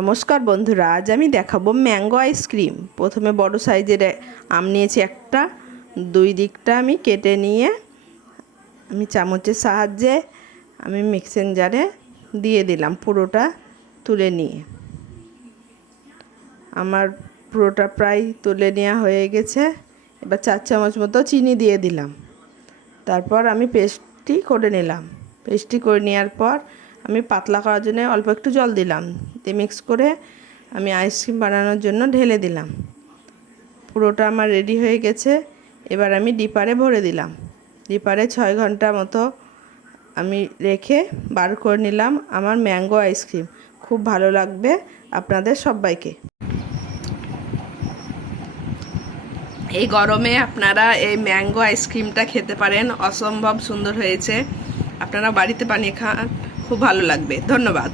নমস্কার বন্ধুরা, আজ আমি দেখাবো ম্যাঙ্গো আইসক্রিম। প্রথমে বড় সাইজের আম নিয়েছি একটা, দুই দিকটা আমি কেটে নিয়ে আমি চামচের সাহায্যে আমি মিক্সিং জারে দিয়ে দিলাম, পুরোটা তুলে নিয়ে। আমার পুরোটা প্রায় তুলে নেওয়া হয়ে গেছে। এবার 4 চামচ মতো চিনি দিয়ে দিলাম। তারপর আমি পেস্টটি করে নিলাম। পেস্টটি করে নেওয়ার পর আমি পাতলা করার জন্য অল্প একটু জল দিলাম, দিয়ে মিক্স করে আমি আইসক্রিম বানানোর জন্য ঢেলে দিলাম। পুরোটা আমার রেডি হয়ে গেছে। এবার আমি ডিপারে ভরে দিলাম। ডিপারে 6 ঘন্টা মতো আমি রেখে বার করে নিলাম আমার ম্যাঙ্গো আইসক্রিম। খুব ভালো লাগবে আপনাদের সবাইকে। এই গরমে আপনারা এই ম্যাঙ্গো আইসক্রিমটা খেতে পারেন, অসম্ভব সুন্দর হয়েছে। আপনারা বাড়িতে বানিয়ে খান, খুব ভালো লাগবে। ধন্যবাদ।